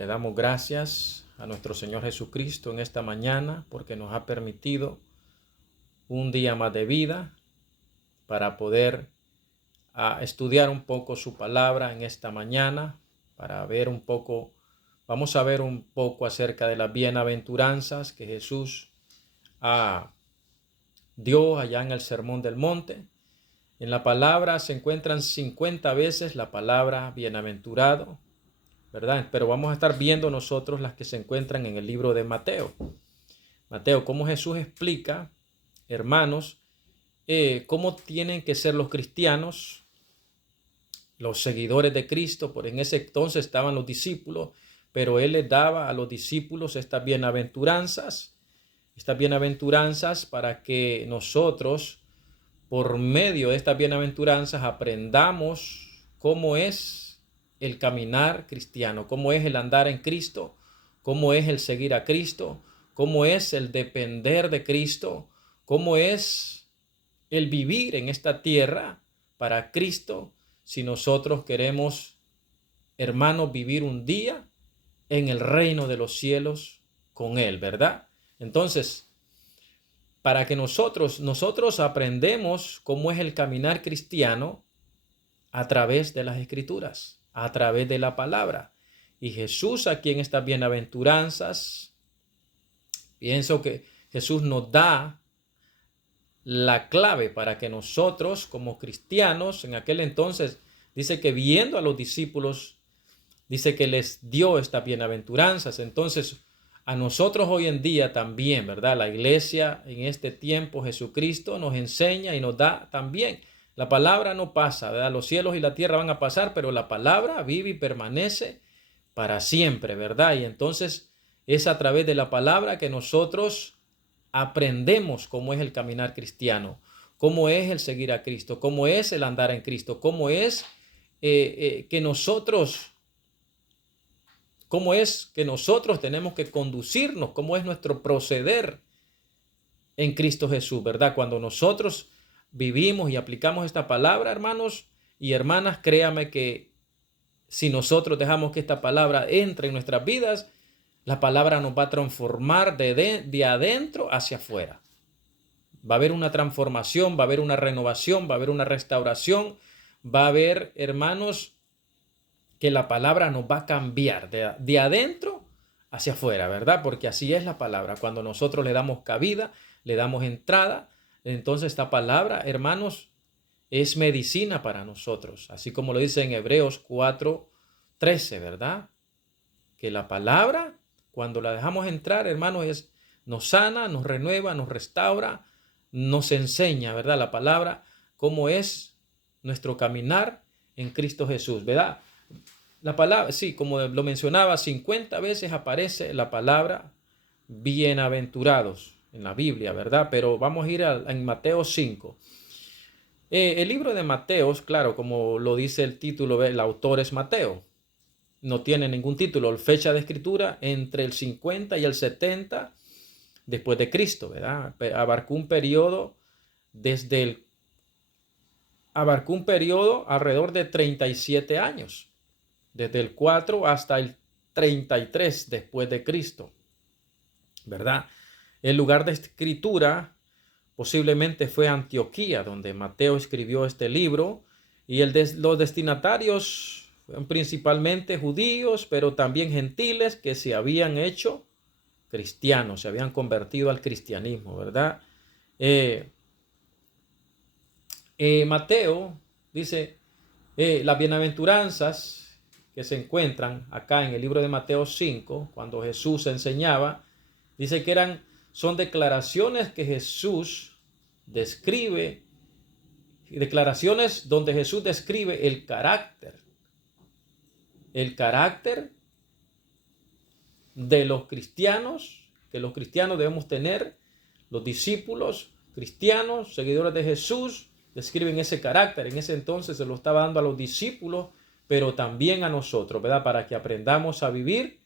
Le damos gracias a nuestro Señor Jesucristo en esta mañana porque nos ha permitido un día más de vida para poder estudiar un poco su palabra en esta mañana, para ver un poco, vamos a ver un poco acerca de las bienaventuranzas que Jesús dio allá en el Sermón del Monte. En la palabra se encuentran 50 veces la palabra bienaventurado, ¿verdad? Pero vamos a estar viendo nosotros las que se encuentran en el libro de Mateo. Mateo, cómo Jesús explica, hermanos, cómo tienen que ser los cristianos, los seguidores de Cristo. Por en ese entonces estaban los discípulos, pero Él les daba a los discípulos estas bienaventuranzas para que nosotros, por medio de estas bienaventuranzas, aprendamos cómo es el caminar cristiano, cómo es el andar en Cristo, cómo es el seguir a Cristo, cómo es el depender de Cristo, cómo es el vivir en esta tierra para Cristo, si nosotros queremos, hermanos, vivir un día en el reino de los cielos con Él, ¿verdad? Entonces, para que nosotros aprendemos cómo es el caminar cristiano a través de las Escrituras, a través de la palabra. Y Jesús aquí en estas bienaventuranzas, pienso que Jesús nos da la clave para que nosotros como cristianos, en aquel entonces, dice que viendo a los discípulos, dice que les dio estas bienaventuranzas. Entonces, a nosotros hoy en día también, ¿verdad? La iglesia en este tiempo, Jesucristo nos enseña y nos da también. La palabra no pasa, ¿verdad? Los cielos y la tierra van a pasar, pero la palabra vive y permanece para siempre, ¿verdad? Y entonces es a través de la palabra que nosotros aprendemos cómo es el caminar cristiano, cómo es el seguir a Cristo, cómo es el andar en Cristo, cómo es que nosotros tenemos que conducirnos, cómo es nuestro proceder en Cristo Jesús, ¿verdad? Cuando nosotros vivimos y aplicamos esta palabra, hermanos y hermanas, créame que si nosotros dejamos que esta palabra entre en nuestras vidas, la palabra nos va a transformar de adentro hacia afuera. Va a haber una transformación, va a haber una renovación, va a haber una restauración, va a haber, hermanos, que la palabra nos va a cambiar de adentro hacia afuera, ¿verdad? Porque así es la palabra. Cuando nosotros le damos cabida, le damos entrada, entonces esta palabra, hermanos, es medicina para nosotros. Así como lo dice en Hebreos 4:13, ¿verdad? Que la palabra, cuando la dejamos entrar, hermanos, nos sana, nos renueva, nos restaura, nos enseña, ¿verdad? La palabra, cómo es nuestro caminar en Cristo Jesús, ¿verdad? La palabra, sí, como lo mencionaba, 50 veces aparece la palabra bienaventurados en la Biblia, ¿verdad? Pero vamos a ir en Mateo 5. El libro de Mateo, claro, como lo dice el título, el autor es Mateo. No tiene ningún título, fecha de escritura entre el 50 y el 70 después de Cristo, ¿verdad? Abarcó un periodo alrededor de 37 años, desde el 4 hasta el 33 después de Cristo, ¿verdad? El lugar de escritura posiblemente fue Antioquía, donde Mateo escribió este libro, y los destinatarios fueron principalmente judíos, pero también gentiles que se habían hecho cristianos, se habían convertido al cristianismo, ¿verdad? Mateo dice, las bienaventuranzas que se encuentran acá en el libro de Mateo 5, cuando Jesús enseñaba, dice que son declaraciones que Jesús describe, declaraciones donde Jesús describe el carácter de los cristianos, que los cristianos debemos tener, los discípulos cristianos, seguidores de Jesús, describen ese carácter. En ese entonces se lo estaba dando a los discípulos, pero también a nosotros, ¿verdad? Para que aprendamos a vivir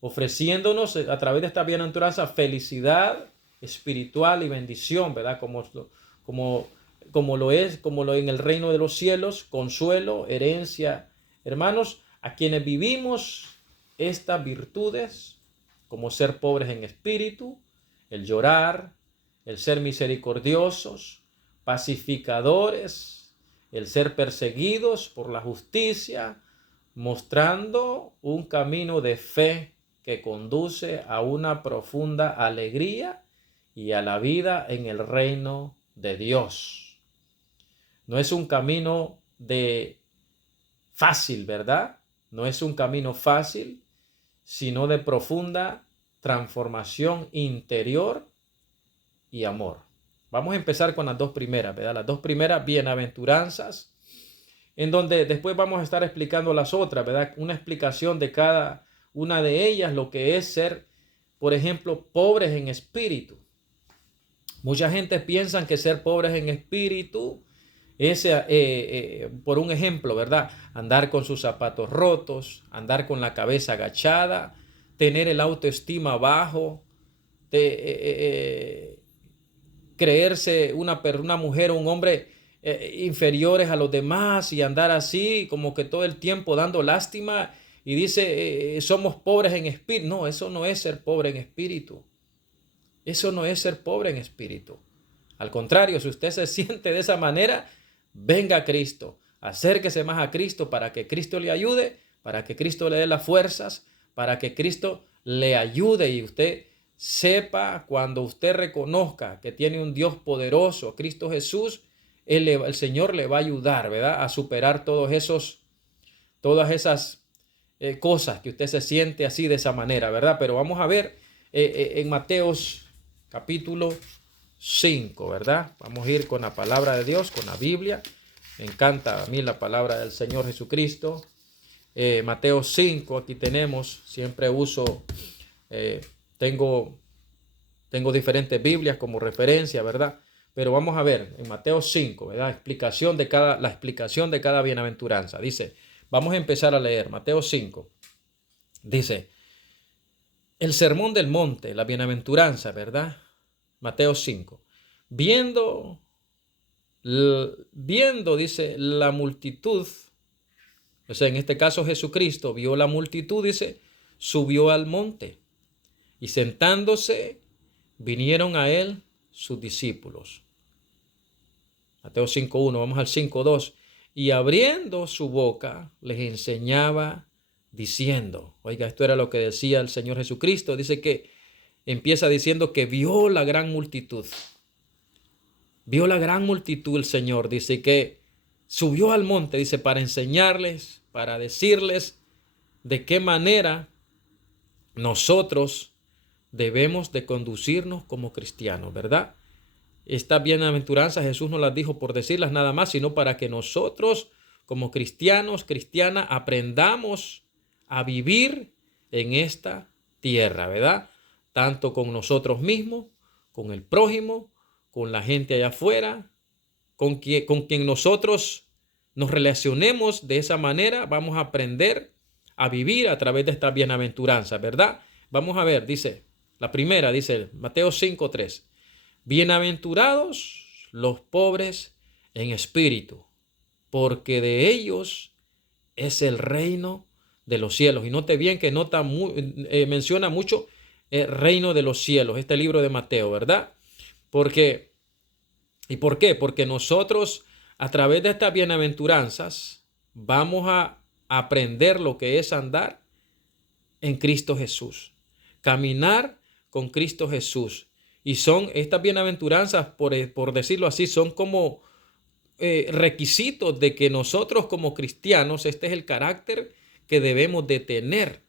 ofreciéndonos a través de esta bienaventuranza felicidad espiritual y bendición, ¿verdad? Como lo en el reino de los cielos, consuelo, herencia. Hermanos, a quienes vivimos estas virtudes, como ser pobres en espíritu, el llorar, el ser misericordiosos, pacificadores, el ser perseguidos por la justicia, mostrando un camino de fe que conduce a una profunda alegría y a la vida en el reino de Dios. No es un camino de fácil, ¿verdad? No es un camino fácil, sino de profunda transformación interior y amor. Vamos a empezar con las dos primeras, ¿verdad? Las dos primeras bienaventuranzas, en donde después vamos a estar explicando las otras, ¿verdad? Una explicación de cada una de ellas, lo que es ser, por ejemplo, pobres en espíritu. Mucha gente piensa que ser pobres en espíritu es, por un ejemplo, ¿verdad? Andar con sus zapatos rotos, andar con la cabeza agachada, tener el autoestima bajo, creerse una mujer o un hombre inferiores a los demás y andar así como que todo el tiempo dando lástima y dice somos pobres en espíritu. No, eso no es ser pobre en espíritu. Eso no es ser pobre en espíritu. Al contrario, si usted se siente de esa manera, venga a Cristo, acérquese más a Cristo para que Cristo le ayude, para que Cristo le dé las fuerzas, para que Cristo le ayude y usted sepa, cuando usted reconozca que tiene un Dios poderoso, Cristo Jesús, el Señor le va a ayudar, ¿verdad? A superar todas esas cosas que usted se siente así de esa manera, ¿verdad? Pero vamos a ver en Mateos capítulo 5, ¿verdad? Vamos a ir con la palabra de Dios, con la Biblia. Me encanta a mí la palabra del Señor Jesucristo. Mateo 5, aquí tenemos, siempre uso, tengo diferentes Biblias como referencia, ¿verdad? Pero vamos a ver en Mateo 5, ¿verdad? La explicación de cada bienaventuranza. Dice, vamos a empezar a leer Mateo 5. Dice, el sermón del monte, la bienaventuranza, ¿verdad? Mateo 5. Viendo, dice, la multitud, o sea, en este caso Jesucristo vio la multitud, dice, subió al monte y sentándose vinieron a él sus discípulos. Mateo 5.1, vamos al 5.2. Y abriendo su boca les enseñaba diciendo, oiga, esto era lo que decía el Señor Jesucristo, dice que empieza diciendo que vio la gran multitud. Vio la gran multitud el Señor, dice que subió al monte, dice, para enseñarles, para decirles de qué manera nosotros debemos de conducirnos como cristianos, ¿verdad? Estas bienaventuranzas Jesús no las dijo por decirlas nada más, sino para que nosotros como cristianos, cristianas, aprendamos a vivir en esta tierra, ¿verdad? Tanto con nosotros mismos, con el prójimo, con la gente allá afuera, con quien nosotros nos relacionemos de esa manera, vamos a aprender a vivir a través de esta bienaventuranza, ¿verdad? Vamos a ver, dice, la primera, dice Mateo 5.3. Bienaventurados los pobres en espíritu, porque de ellos es el reino de los cielos. Y note bien que menciona mucho el reino de los cielos, este libro de Mateo, ¿verdad? ¿Y por qué? Porque nosotros a través de estas bienaventuranzas vamos a aprender lo que es andar en Cristo Jesús, caminar con Cristo Jesús. Y son estas bienaventuranzas, por decirlo así, son como requisitos de que nosotros como cristianos, este es el carácter que debemos de tener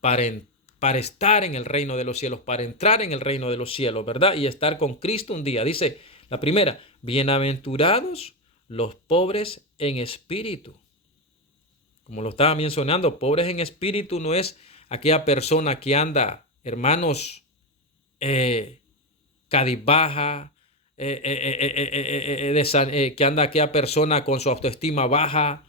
para estar en el reino de los cielos, para entrar en el reino de los cielos, ¿verdad? Y estar con Cristo un día. Dice la primera, bienaventurados los pobres en espíritu. Como lo estaba mencionando, pobres en espíritu no es aquella persona que anda, hermanos, cabizbaja, que anda aquella persona con su autoestima baja,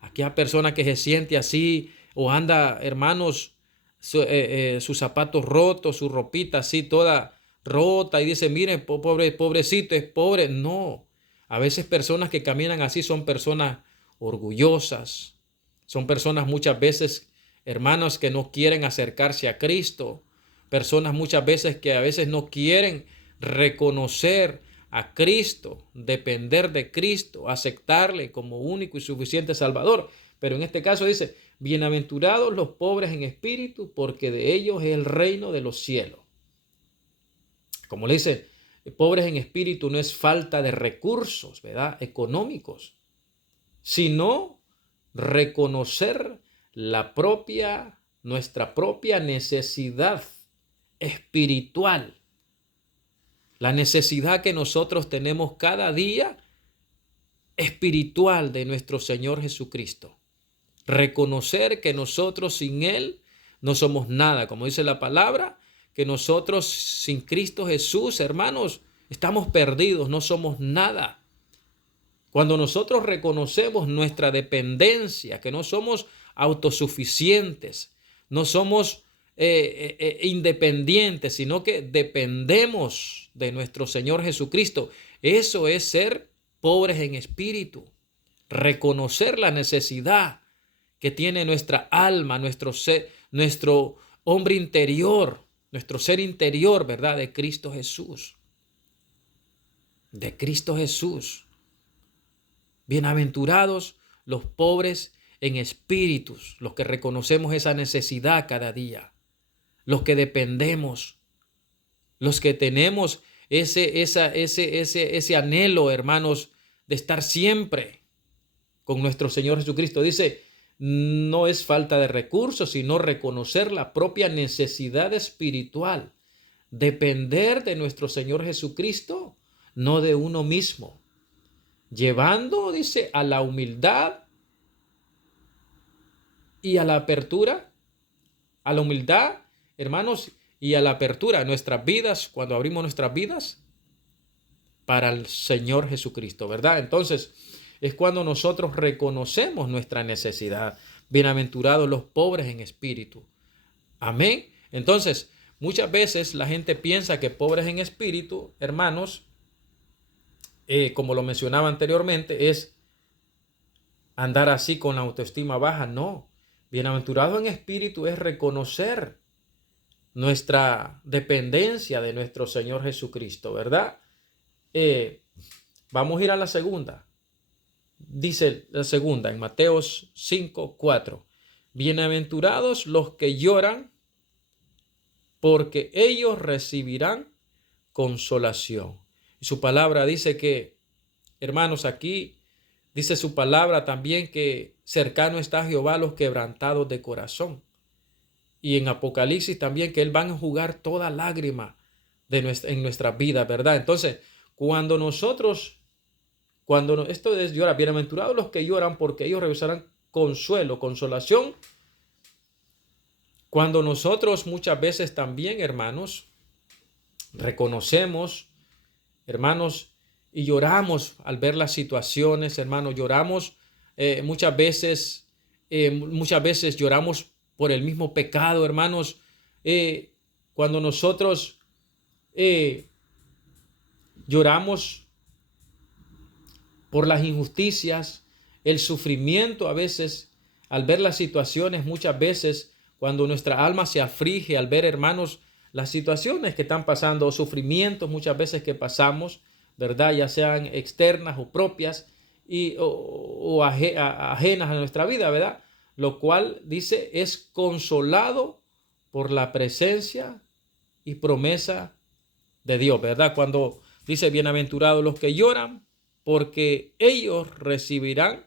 aquella persona que se siente así, o anda, hermanos, sus zapatos rotos, su ropita así toda rota y dice, miren, pobrecito, es pobre. No, a veces personas que caminan así son personas orgullosas, son personas muchas veces hermanos que no quieren acercarse a Cristo, personas muchas veces que a veces no quieren reconocer a Cristo, depender de Cristo, aceptarle como único y suficiente Salvador. Pero en este caso dice, bienaventurados los pobres en espíritu, porque de ellos es el reino de los cielos. Como le dice, pobres en espíritu no es falta de recursos, ¿verdad?, económicos, sino reconocer nuestra propia necesidad espiritual, la necesidad que nosotros tenemos cada día espiritual de nuestro Señor Jesucristo. Reconocer que nosotros sin Él no somos nada, como dice la palabra, que nosotros sin Cristo Jesús, hermanos, estamos perdidos, no somos nada. Cuando nosotros reconocemos nuestra dependencia, que no somos autosuficientes, no somos independientes, sino que dependemos de nuestro Señor Jesucristo, eso es ser pobres en espíritu. Reconocer la necesidad que tiene nuestra alma, nuestro hombre interior, nuestro ser interior, ¿verdad?, de Cristo Jesús. De Cristo Jesús. Bienaventurados los pobres en espíritus, los que reconocemos esa necesidad cada día, los que dependemos, los que tenemos ese anhelo, hermanos, de estar siempre con nuestro Señor Jesucristo. Dice, no es falta de recursos, sino reconocer la propia necesidad espiritual, depender de nuestro Señor Jesucristo, no de uno mismo. Llevando, dice, a la humildad y a la apertura, a la humildad, hermanos, y a la apertura de nuestras vidas, cuando abrimos nuestras vidas para el Señor Jesucristo, ¿verdad? Entonces, es cuando nosotros reconocemos nuestra necesidad. Bienaventurados los pobres en espíritu. Amén. Entonces, muchas veces la gente piensa que pobres en espíritu, hermanos, como lo mencionaba anteriormente, es andar así con la autoestima baja. No. Bienaventurado en espíritu es reconocer nuestra dependencia de nuestro Señor Jesucristo, ¿verdad? Vamos a ir a la segunda. Dice la segunda en Mateo 5:4. Bienaventurados los que lloran, porque ellos recibirán consolación. Y su palabra dice que, hermanos, aquí dice su palabra también que cercano está a Jehová los quebrantados de corazón. Y en Apocalipsis también que Él va a enjugar toda lágrima en nuestra vida, ¿verdad? Entonces, esto es llorar, bienaventurados los que lloran, porque ellos recibirán consuelo, consolación. Cuando nosotros muchas veces también, hermanos, reconocemos, hermanos, y lloramos al ver las situaciones, hermanos, lloramos muchas veces lloramos por el mismo pecado, hermanos. Cuando nosotros lloramos por las injusticias, el sufrimiento a veces, al ver las situaciones, muchas veces, cuando nuestra alma se aflige al ver, hermanos, las situaciones que están pasando, o sufrimientos muchas veces que pasamos, ¿verdad? Ya sean externas o propias o ajenas a nuestra vida, ¿verdad? Lo cual, dice, es consolado por la presencia y promesa de Dios, ¿verdad? Cuando dice, bienaventurados los que lloran, porque ellos recibirán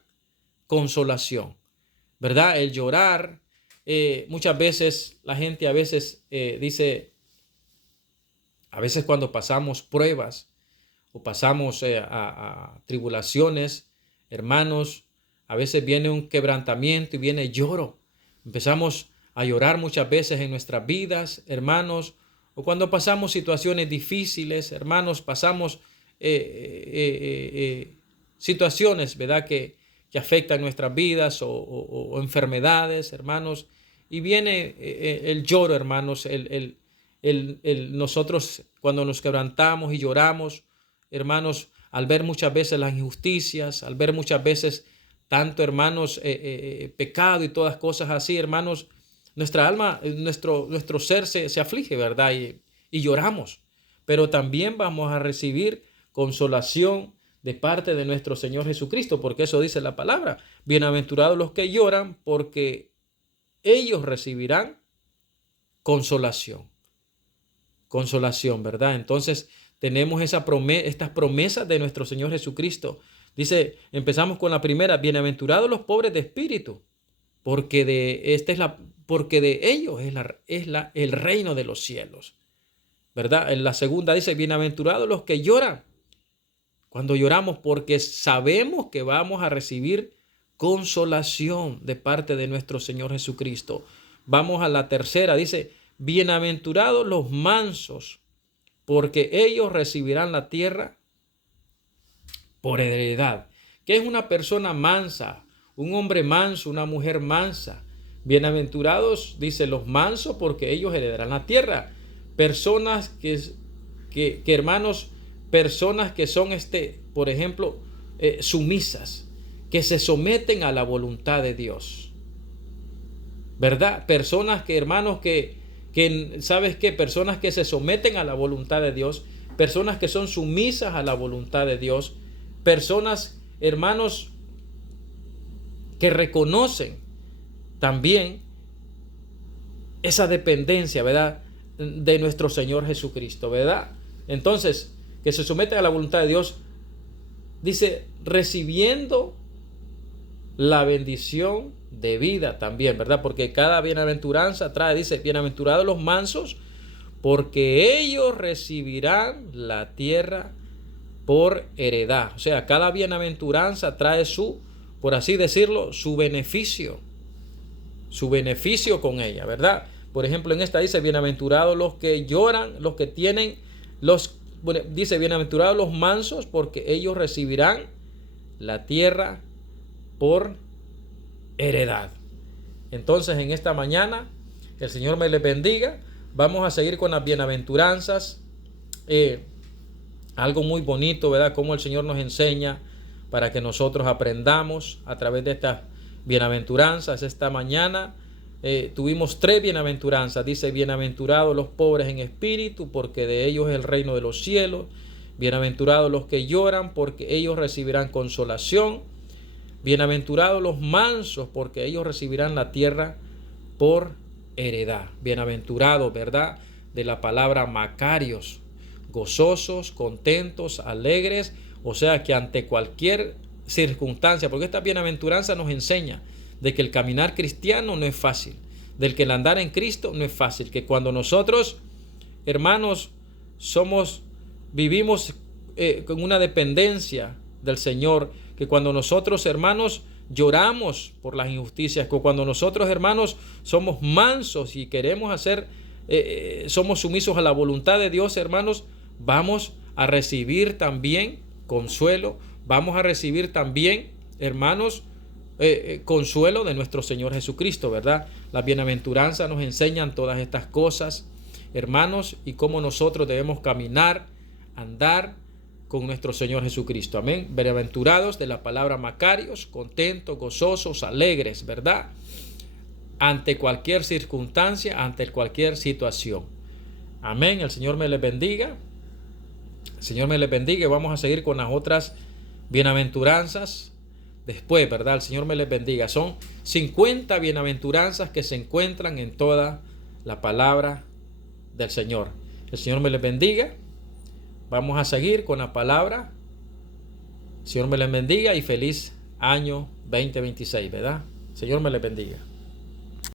consolación, ¿verdad? El llorar, muchas veces la gente dice, a veces cuando pasamos pruebas o pasamos a tribulaciones, hermanos, a veces viene un quebrantamiento y viene lloro. Empezamos a llorar muchas veces en nuestras vidas, hermanos, o cuando pasamos situaciones difíciles, hermanos, pasamos situaciones, ¿verdad?, que afectan nuestras vidas o enfermedades, hermanos, y viene el lloro, hermanos, nosotros cuando nos quebrantamos y lloramos, hermanos, al ver muchas veces las injusticias, al ver muchas veces tanto, hermanos, pecado y todas cosas así, hermanos, nuestra alma, nuestro ser se aflige, ¿verdad? Y lloramos. Pero también vamos a recibir consolación de parte de nuestro Señor Jesucristo, porque eso dice la palabra. Bienaventurados los que lloran, porque ellos recibirán consolación. Consolación, ¿verdad? Entonces tenemos estas promesas de nuestro Señor Jesucristo. Dice, empezamos con la primera: bienaventurados los pobres de espíritu, porque de ellos es el reino de los cielos, ¿verdad? En la segunda dice, bienaventurados los que lloran. Cuando lloramos, porque sabemos que vamos a recibir consolación de parte de nuestro Señor Jesucristo. Vamos a la tercera, dice, bienaventurados los mansos, porque ellos recibirán la tierra por heredad. ¿Qué es una persona mansa? Un hombre manso, una mujer mansa. Bienaventurados, dice, los mansos, porque ellos heredarán la tierra. Personas hermanos, personas que son, por ejemplo, sumisas, que se someten a la voluntad de Dios, ¿verdad? Personas que, hermanos, ¿sabes qué? Personas que se someten a la voluntad de Dios, personas que son sumisas a la voluntad de Dios, personas, hermanos, que reconocen también esa dependencia, ¿verdad?, de nuestro Señor Jesucristo, ¿verdad? Entonces, que se someten a la voluntad de Dios, dice, recibiendo la bendición de vida también, ¿verdad? Porque cada bienaventuranza trae, dice, bienaventurados los mansos, porque ellos recibirán la tierra por heredad. O sea, cada bienaventuranza trae por así decirlo, su beneficio con ella, ¿verdad? Por ejemplo, en esta dice, bienaventurados los que lloran, los que tienen, dice, bienaventurados los mansos, porque ellos recibirán la tierra por heredad. Entonces, en esta mañana, el Señor me les bendiga. Vamos a seguir con las bienaventuranzas. Algo muy bonito, ¿verdad? Cómo el Señor nos enseña para que nosotros aprendamos a través de estas bienaventuranzas. Esta mañana tuvimos 3 bienaventuranzas. Dice, bienaventurados los pobres en espíritu, porque de ellos es el reino de los cielos. Bienaventurados los que lloran, porque ellos recibirán consolación. Bienaventurados los mansos, porque ellos recibirán la tierra por heredad. Bienaventurados, ¿verdad? De la palabra macarios, gozosos, contentos, alegres. O sea que ante cualquier circunstancia, porque esta bienaventuranza nos enseña de que el caminar cristiano no es fácil, del que el andar en Cristo no es fácil, que cuando nosotros, hermanos, vivimos con una dependencia del Señor, que cuando nosotros, hermanos, lloramos por las injusticias, que cuando nosotros, hermanos, somos mansos y queremos somos sumisos a la voluntad de Dios, hermanos, vamos a recibir también consuelo, vamos a recibir también, hermanos, consuelo de nuestro Señor Jesucristo, ¿verdad? Las bienaventuranzas nos enseñan todas estas cosas, hermanos, y cómo nosotros debemos caminar, andar con nuestro Señor Jesucristo. Amén. Bienaventurados de la palabra macarios, contentos, gozosos, alegres, ¿verdad? Ante cualquier circunstancia, ante cualquier situación. Amén. El Señor me les bendiga. El Señor me les bendiga. Vamos a seguir con las otras bienaventuranzas después, ¿verdad? El Señor me les bendiga. Son 50 bienaventuranzas que se encuentran en toda la palabra del Señor. El Señor me les bendiga. Vamos a seguir con la palabra. El Señor me les bendiga y feliz año 2026, ¿verdad? El Señor me les bendiga.